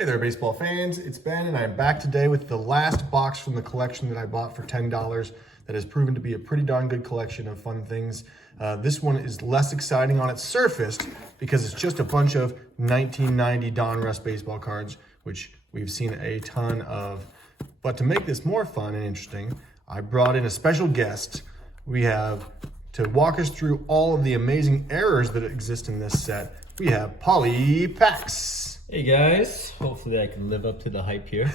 Hey there, baseball fans. It's Ben, and I'm back today with the last box from the collection that I bought for $10 that has proven to be a pretty darn good collection of fun things. This one is less exciting on its surface because it's just a bunch of 1990 Donruss baseball cards, which we've seen a ton of. But to make this more fun and interesting, I brought in a special guest. We have, to walk us through all of the amazing errors that exist in this set, we have Paulie Packs. Hey guys, hopefully I can live up to the hype here.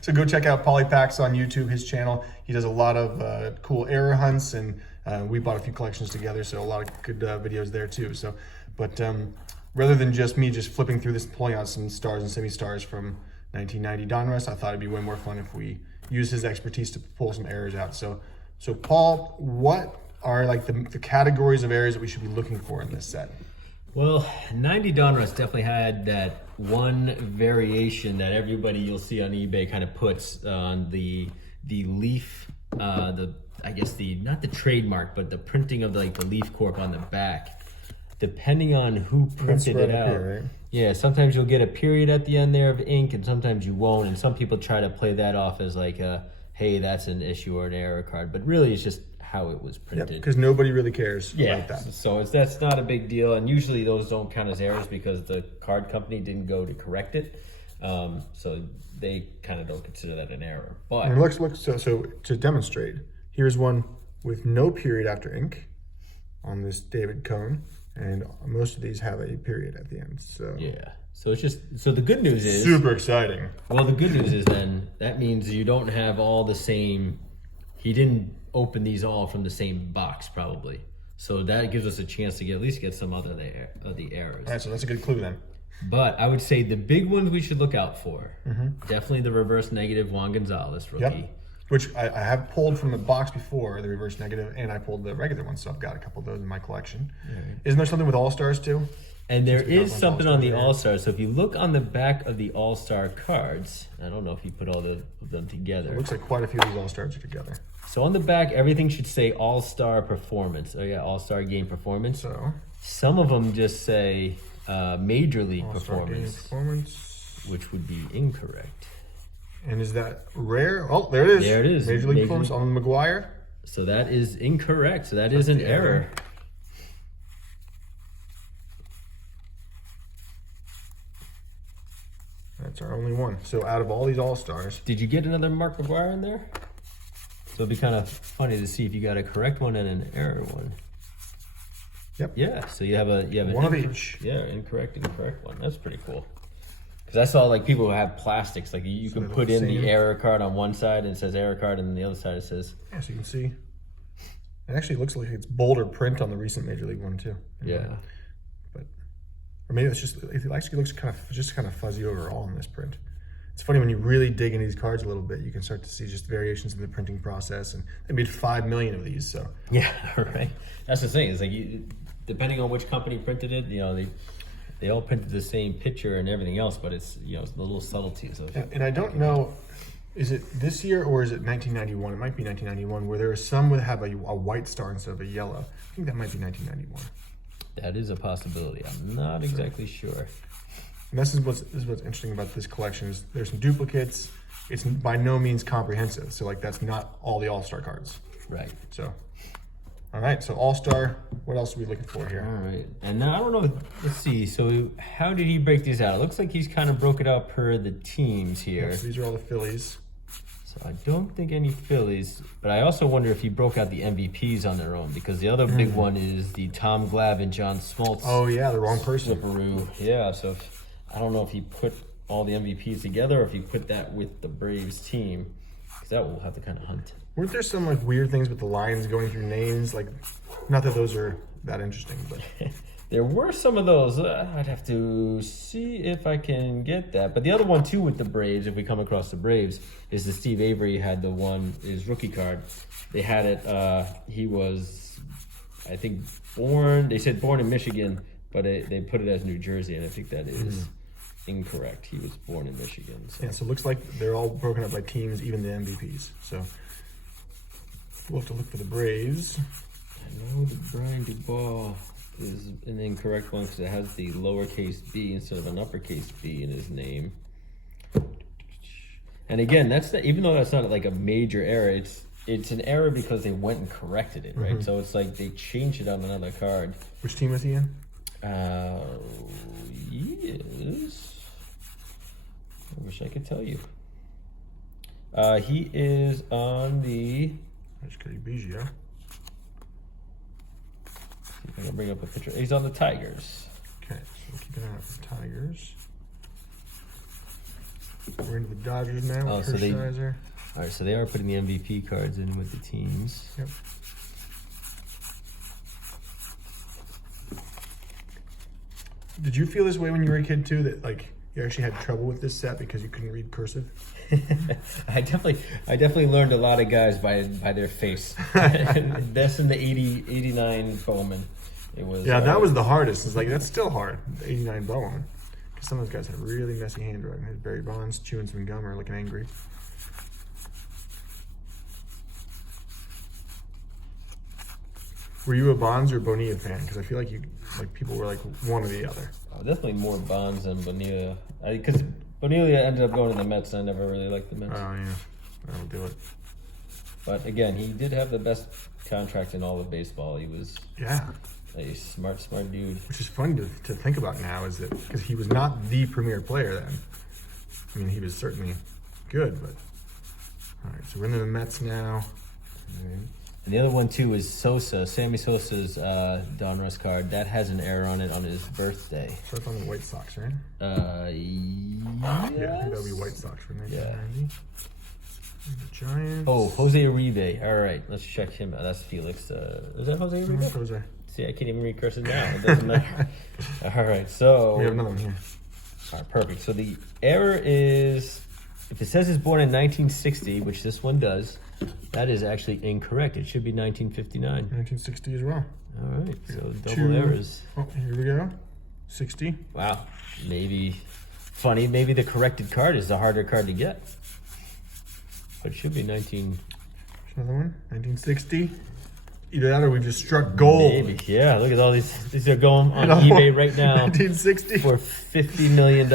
So go check out Paulie Packs on YouTube, his channel. He does a lot of cool error hunts, and we bought a few collections together, so a lot of good videos there too. So, but rather than just me flipping through this, pulling out some stars and semi-stars from 1990 Donruss, I thought it'd be way more fun if we use his expertise to pull some errors out. So Paul, what are like the categories of errors that we should be looking for in this set? Well, 90 Donruss definitely had that one variation that everybody you'll see on eBay kind of puts on the leaf, I guess not the trademark, but the printing of the leaf cork on the back. Depending on who printed it out. Here, right? Yeah, sometimes you'll get a period at the end there of ink, and sometimes you won't. And some people try to play that off as like hey, that's an issue or an error card. But really, it's just how it was printed. Because nobody really cares about that. So that's not a big deal, and usually those don't count as errors because the card company didn't go to correct it, so they kind of don't consider that an error. But and look, so to demonstrate, here's one with no period after ink on this David Cone, and most of these have a period at the end. So yeah, so it's just, so the good news is super exciting. Well, the good news is then that means you don't have all the same. He didn't open these all from the same box, probably. So that gives us a chance to at least get some other of the errors. All right, so that's a good clue then. But I would say the big ones we should look out for. Definitely the reverse negative Juan Gonzalez rookie. Yep. Which I have pulled from the box before, the reverse negative, and I pulled the regular one, so I've got a couple of those in my collection. Right. Isn't there something with All-Stars too? And there is something on the All-Star. So if you look on the back of the All-Star cards, I don't know if you put all of them together. It looks like quite a few of these All-Stars are together. So on the back, everything should say All-Star Performance. Oh yeah, All-Star Game Performance. So some of them just say Major League Performance, which would be incorrect. And is that rare? Oh, there it is. There it is. Major League Performance on McGuire. So that is incorrect. So that is an error. That's our only one. So out of all these All-Stars. Did you get another Mark McGuire in there? So it'd be kind of funny to see if you got a correct one and an error one. Yep. Yeah, so you have one of each. Yeah, incorrect and correct one. That's pretty cool. Because I saw like people who have plastics, like you can put in the error card on one side and it says error card, and then the other side it says. Yeah, so you can see. It actually looks like it's bolder print on the recent Major League one too. Yeah. But or maybe it actually looks kind of fuzzy overall in this print. It's funny when you really dig into these cards a little bit, you can start to see just variations in the printing process, and they made 5 million of these. So yeah, right. That's the thing. It's like depending on which company printed it, they all printed the same picture and everything else, but it's it's the little subtleties of it. And I don't know, is it this year or is it 1991? It might be 1991, where there are some that have a white star instead of a yellow. I think that might be 1991. That is a possibility. I'm not exactly sure. And this is what's interesting about this collection is there's some duplicates. It's by no means comprehensive. So like that's not all the All-Star cards. Right. So, all right. So All-Star, what else are we looking for here? All right. And now I don't know, let's see. So how did he break these out? It looks like he's kind of broke it out per the teams here. Yes, these are all the Phillies. So I don't think any Phillies, but I also wonder if he broke out the MVPs on their own, because the other big one is the Tom Glav and John Smoltz. Oh yeah, the wrong person. Flipperoo. Yeah, so I don't know if he put all the MVPs together or if he put that with the Braves team, because that will have to kind of hunt. Weren't there some like weird things with the lines going through names? Like, not that those are that interesting, but there were some of those. I'd have to see if I can get that. But the other one too with the Braves, if we come across the Braves, is the Steve Avery had the one, his rookie card. They had it, he was, I think, they said born in Michigan, but they put it as New Jersey, and I think that is incorrect. He was born in Michigan. So. Yeah, so it looks like they're all broken up by teams, even the MVPs. So we'll have to look for the Braves. I know the Brian Dubose is an incorrect one because it has the lowercase b instead of an uppercase b in his name. And again, even though that's not like a major error, it's an error because they went and corrected it, right? So it's like they changed it on another card. Which team is he in? He is. I wish I could tell you. He is on the. That's Cody Biggio. I'm gonna bring up a picture. He's on the Tigers. Okay, so we'll keep an eye out for the Tigers. We're into the Dodgers now with Hershiser. All right, so they are putting the MVP cards in with the teams. Yep. Did you feel this way when you were a kid too? That like you actually had trouble with this set because you couldn't read cursive? I definitely learned a lot of guys by their face. That's in the 89 Bowman. It was. Yeah, that was the hardest. It's like that's still hard. The 89 Bowman, because some of those guys had really messy handwriting. There's Barry Bonds chewing some gum or looking angry. Were you a Bonds or Bonilla fan? Because I feel like people were like one or the other. Oh, definitely more Bonds than Bonilla. Because Bonilla ended up going to the Mets, and I never really liked the Mets. Oh yeah, that'll do it. But again, he did have the best contract in all of baseball. He was a smart dude. Which is fun to think about now, is that because he was not the premier player then. I mean, he was certainly good, but all right. So we're into the Mets now. And the other one too is Sosa, Sammy Sosa's Donruss card. That has an error on it on his birthday. So that's on the White Sox, right? Yes. Yeah, I think that'll be White Sox for 1990. The Giants. Oh, Jose Uribe. All right, let's check him out. That's Felix. Is that Jose Uribe? Jose. See, I can't even read cursive now. It doesn't matter. All right, so We have another one here. all right, perfect. So the error is, if it says it's born in 1960, which this one does, that is actually incorrect. It should be 1959. 1960 as well. All right, so double errors. Oh, here we go. 60. Wow, maybe funny. Maybe the corrected card is the harder card to get. But it should be 19. There's another one. 1960. Either that or we just struck gold. Maybe, yeah. Look at all these. These are going on eBay right now 1960 for $50 million.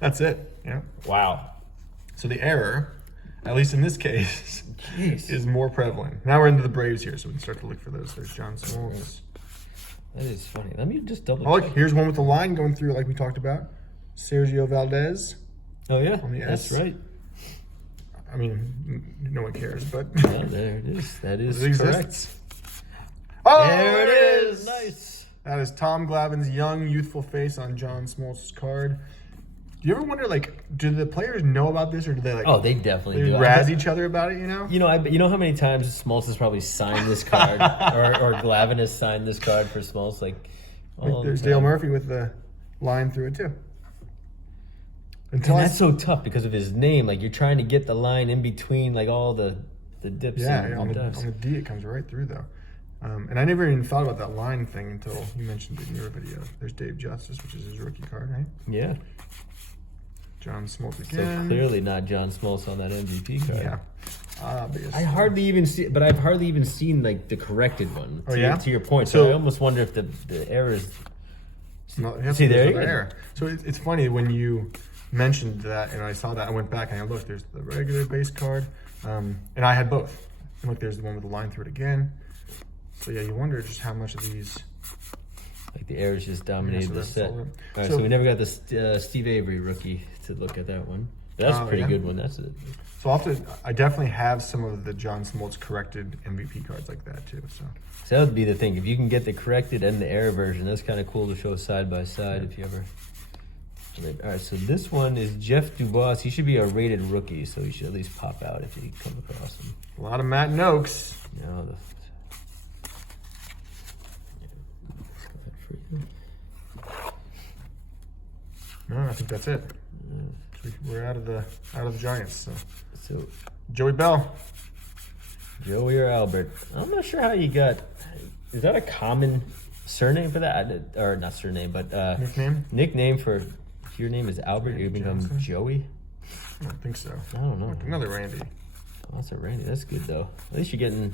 That's it. Yeah. Wow. So the error, at least in this case, Jeez. is more prevalent. Now we're into the Braves here, so we can start to look for those. There's John Smoltz. That is funny. Let me just double Oh, check. look, here's one with the line going through, like we talked about. Sergio Valdez. Oh yeah, on the that's S. right. I mean, no one cares, but Well, there it is. That is it correct. exists. Oh, There it is. Nice. That is Tom Glavine's young, youthful face on John Smoltz's card. Do you ever wonder, like, do the players know about this, or do they like? Oh, they definitely do. razz each other about it. You know. You know how many times Smoltz has probably signed this card, or Glavine has signed this card for Smoltz, like. all There's the time. Dale Murphy with the line through it too. And that's so tough because of his name. Like you're trying to get the line in between, like all the dips. Yeah, on dives. the D it comes right through though. And I never even thought about that line thing until you mentioned it in your video. There's Dave Justice, which is his rookie card, right? Yeah. John Smoltz So again. clearly not John Smoltz on that MVP card. Yeah, obviously. I've hardly even seen like the corrected one. Oh, yeah? To your point, so So- I almost wonder if the error is. No, it has See, to be there you another go. error. So it's funny when you mentioned that, and I saw that, I went back and I looked. There's the regular base card, and I had both. And look, there's the one with the line through it again. So yeah, you wonder just how much of these. Like the errors just dominated so the that's set. all All right. right, So- so we never got the Steve Avery rookie to look at that one. That's a pretty yeah. good one. That's it. So I definitely have some of the John Smoltz corrected MVP cards like that too. So So that would be the thing. If you can get the corrected and the error version, that's kind of cool to show side by side if you ever. All right, so this one is Jeff Dubose. He should be a rated rookie, so he should at least pop out if you come across him. a lot of Matt Noakes. No, No, I think that's it. So we're out of the Giants. So Joey Bell. Joey or Albert. I'm not sure how you got. Is that a common surname for that? Or not surname, but Nickname? nickname for. If your name is Albert, you become Johnson? Joey. I don't think so. I don't know. Another Randy. Oh, that's a Randy. That's good though. At least you're getting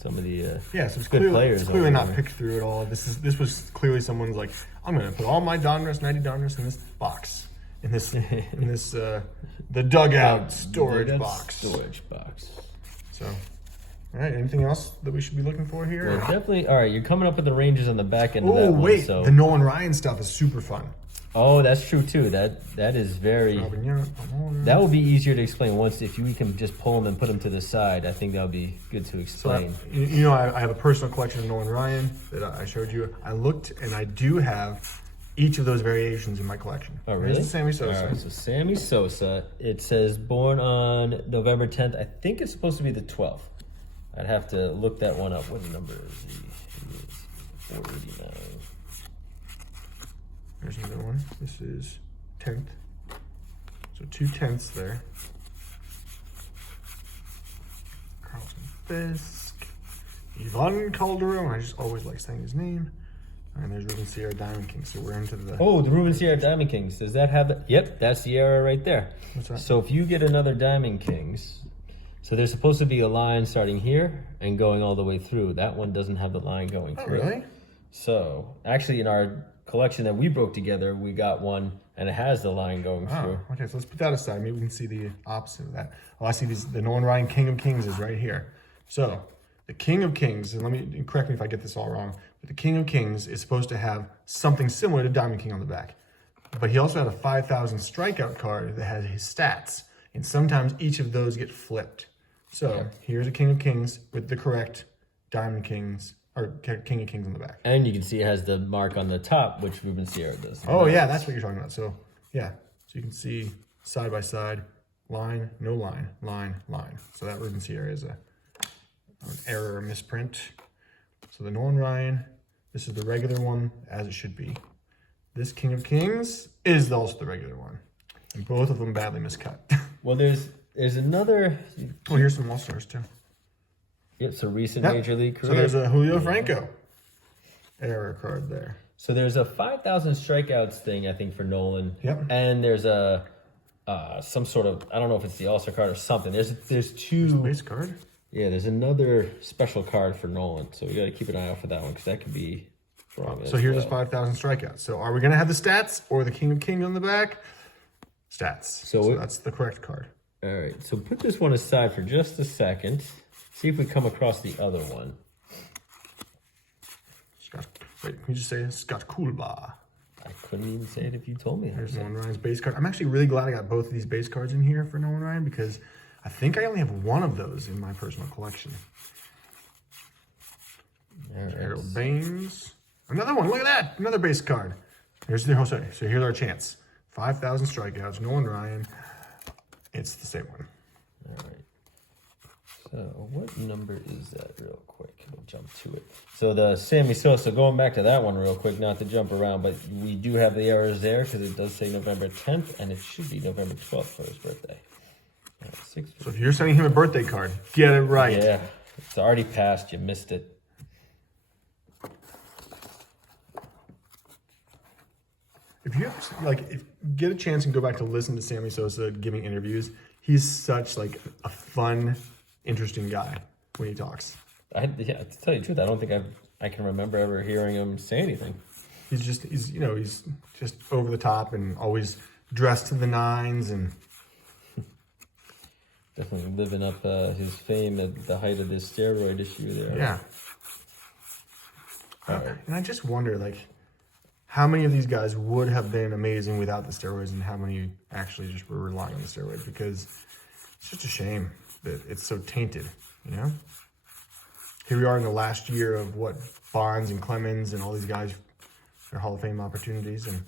some of the. Yeah, so it's good clearly, players it's clearly over not there. picked through at all. This was clearly someone's like, I'm gonna put all my Donruss 90 Donruss in this box, and this the dugout storage box. Storage box. So, all right. Anything else that we should be looking for here? Well, definitely. All right, you're coming up with the ranges on the back end of that Oh one. wait, So. the Nolan Ryan stuff is super fun. Oh, that's true too. That is very. That will be easier to explain once if you can just pull them and put them to the side. I think that would be good to explain. So you know, I have a personal collection of Nolan Ryan that I showed you. I looked, and I do have each of those variations in my collection. Oh, really? Here's the Sammy Sosa. All right, so Sammy Sosa. It says born on November 10th. I think it's supposed to be the 12th. I'd have to look that one up. What number is he? He is 489. There's another one. This is 10th. So 2 tenths there. Carlton Fisk. Ivan Calderon. I just always like saying his name. And there's Ruben Sierra Diamond King. So we're into the... Oh, the Ruben Sierra Diamond Kings. Does that have the... Yep, that's Sierra right there. What's that? So if you get another Diamond Kings, so there's supposed to be a line starting here and going all the way through. That one doesn't have the line going through. Oh, really? So actually in our collection that we broke together, we got one and it has the line going through. Okay, so let's put that aside. Maybe we can see the opposite of that. Oh, I see these. The Nolan Ryan King of Kings is right here. So the King of Kings, and let me correct me if I get this all wrong, but the King of Kings is supposed to have something similar to Diamond King on the back. But he also had a 5,000 strikeout card that has his stats, and sometimes each of those get flipped. So here's a King of Kings with the correct Diamond Kings, or King of Kings on the back. And you can see it has the mark on the top, which Ruben Sierra does. Oh, yeah, that's what you're talking about. So, yeah. So you can see side by side, line, no line, line, line. So that Ruben Sierra is an error or misprint. So the Nolan Ryan, this is the regular one, as it should be. This King of Kings is also the regular one. And both of them badly miscut. Well, there's another... Oh, here's some All-Stars, too. Yep, so recent Major League career. So there's a Julio Franco error card there. So there's a 5,000 strikeouts thing, I think, for Nolan. Yep. And there's a some sort of, I don't know if it's the All-Star card or something. There's two. Base card? Yeah, there's another special card for Nolan. So we got to keep an eye out for that one because that could be wrong. So here's his 5,000 strikeouts. So are we going to have the stats or the King of Kings on the back? Stats. So that's the correct card. All right. So put this one aside for just a second. See if we come across the other one. Wait, can you just say Scott Coolbaugh? I couldn't even say it if you told me. There's Nolan Ryan's base card. I'm actually really glad I got both of these base cards in here for Nolan Ryan because I think I only have one of those in my personal collection. Harold Baines. Another one. Look at that. Another base card. Here's the Jose. So here's our chance. 5,000 strikeouts. Nolan Ryan. It's the same one. All right. So what number is that real quick? We'll jump to it. So the Sammy Sosa, going back to that one real quick, not to jump around, but we do have the errors there because it does say November 10th, and it should be November 12th for his birthday. So if you're sending him a birthday card, get it right. Yeah, it's already passed. You missed it. If you get a chance and go back to listen to Sammy Sosa giving interviews, he's such like a fun, interesting guy when he talks. To tell you the truth, I don't think I can remember ever hearing him say anything. He's just over the top and always dressed to the nines and definitely living up his fame at the height of this steroid issue there. Yeah. And I just wonder, how many of these guys would have been amazing without the steroids and how many actually just were relying on the steroids, because it's just a shame that it's so tainted, you know? Here we are in the last year of what Bonds and Clemens and all these guys, their Hall of Fame opportunities, and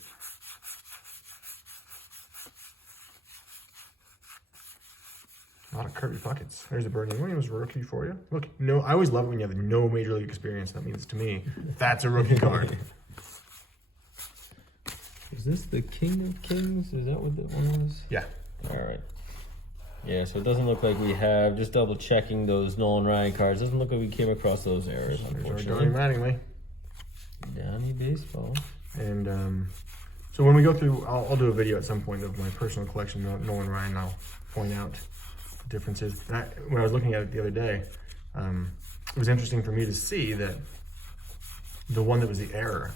a lot of Kirby Pucketts. There's a Bernie Williams rookie for you. Look, I always love it when you have no major league experience. That means to me, that's a rookie card. Is this the King of Kings? Is that what that one was? Yeah. All right. Yeah, so it doesn't look like we have, just double checking those Nolan Ryan cards, doesn't look like we came across those errors, unfortunately. Mattingly. Donnie Baseball. And so when we go through, I'll do a video at some point of my personal collection of Nolan Ryan, and I'll point out the differences. And when I was looking at it the other day, it was interesting for me to see that the one that was the error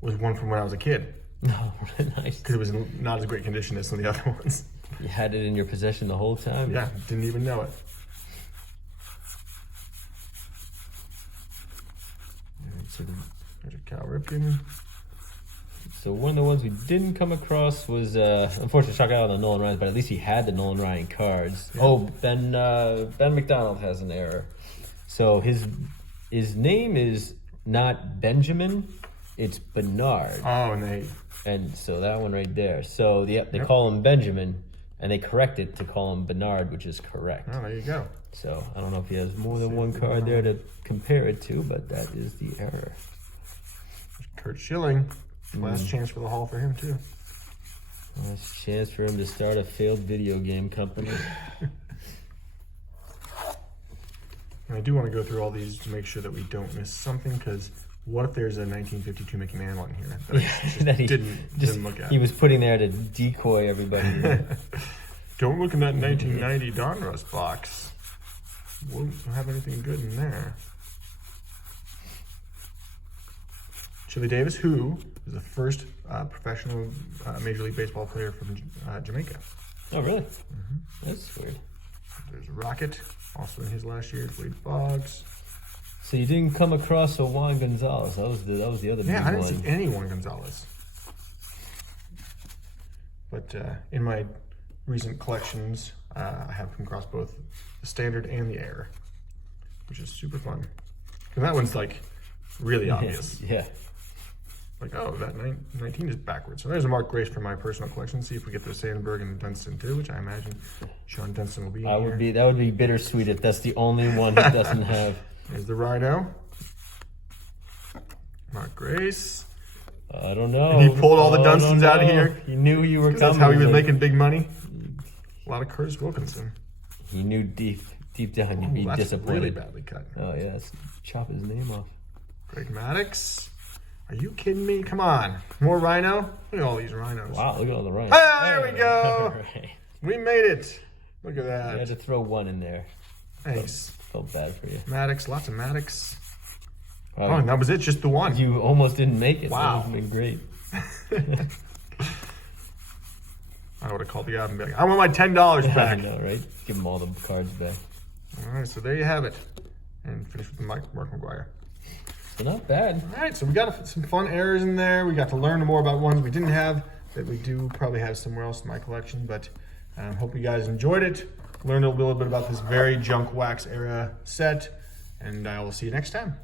was one from when I was a kid. No, nice. because it was in not as great condition as some of the other ones. You had it in your possession the whole time? Yeah, didn't even know it. So, There's a Cal Ripken. so one of the ones we didn't come across was, unfortunately, Chuck out on the Nolan Ryan, but at least he had the Nolan Ryan cards. Yeah. Oh, Ben Mcdonald has an error. So his name is not Benjamin, it's Bernard. Oh, And so that one right there. So they call him Benjamin, and they correct it to call him Bernard, which is correct. oh, there you go. So I don't know if he has more than one card there to compare it to, but that is the error. Kurt Schilling. Last chance for the Hall for him, too. Last chance for him to start a failed video game company. And I do want to go through all these to make sure that we don't miss something, because what if there's a 1952 Mickey Mantle on here that I just that he didn't look at? He was putting there to decoy everybody. Don't look in that 1990 Donruss box. Won't have anything good in there. Chili Davis, who is the first professional Major League Baseball player from Jamaica. Oh, really? That's weird. There's Rocket, also in his last year, Wade Boggs. So you didn't come across a Juan Gonzalez. That was the other big Yeah, I didn't one. see any Juan Gonzalez. But in my recent collections, I have come across both the standard and the error, which is super fun. And that one's like really obvious. Yeah. Like, oh, that 19 is backwards. So there's a Mark Grace for my personal collection. See if we get the Sandberg and Dunston too, which I imagine Sean Dunston will be in here. That would be bittersweet if that's the only one that doesn't have. There's the Rhino. Mark Grace. I don't know. He pulled all the I don't Dunstons out of know. here. He knew you were coming. That's how he was but making big money. A lot of Curtis Wilkinson. He knew deep down you'd be That's disappointed. really badly cut. Oh yeah, let's chop his name off. Greg Maddux. Are you kidding me? Come on. More Rhino? Look at all these rhinos. Wow, look at all the right. Ah, there we go. Right. We made it. Look at You had that. to throw one in there. Thanks. Felt bad for you. Maddox, lots of Maddox. Wow. Oh, and that was it, just the one. You almost didn't make it. Wow. That would have been great. I would have called the guy and be like, I want my $10 I back. know, right? Give him all the cards back. All right, so there you have it. And finish with the Mark McGuire. So not bad. All right, so we got some fun errors in there. We got to learn more about ones we didn't have that we do probably have somewhere else in my collection. But hope you guys enjoyed it. Learned a little bit about this very junk wax era set. And I will see you next time.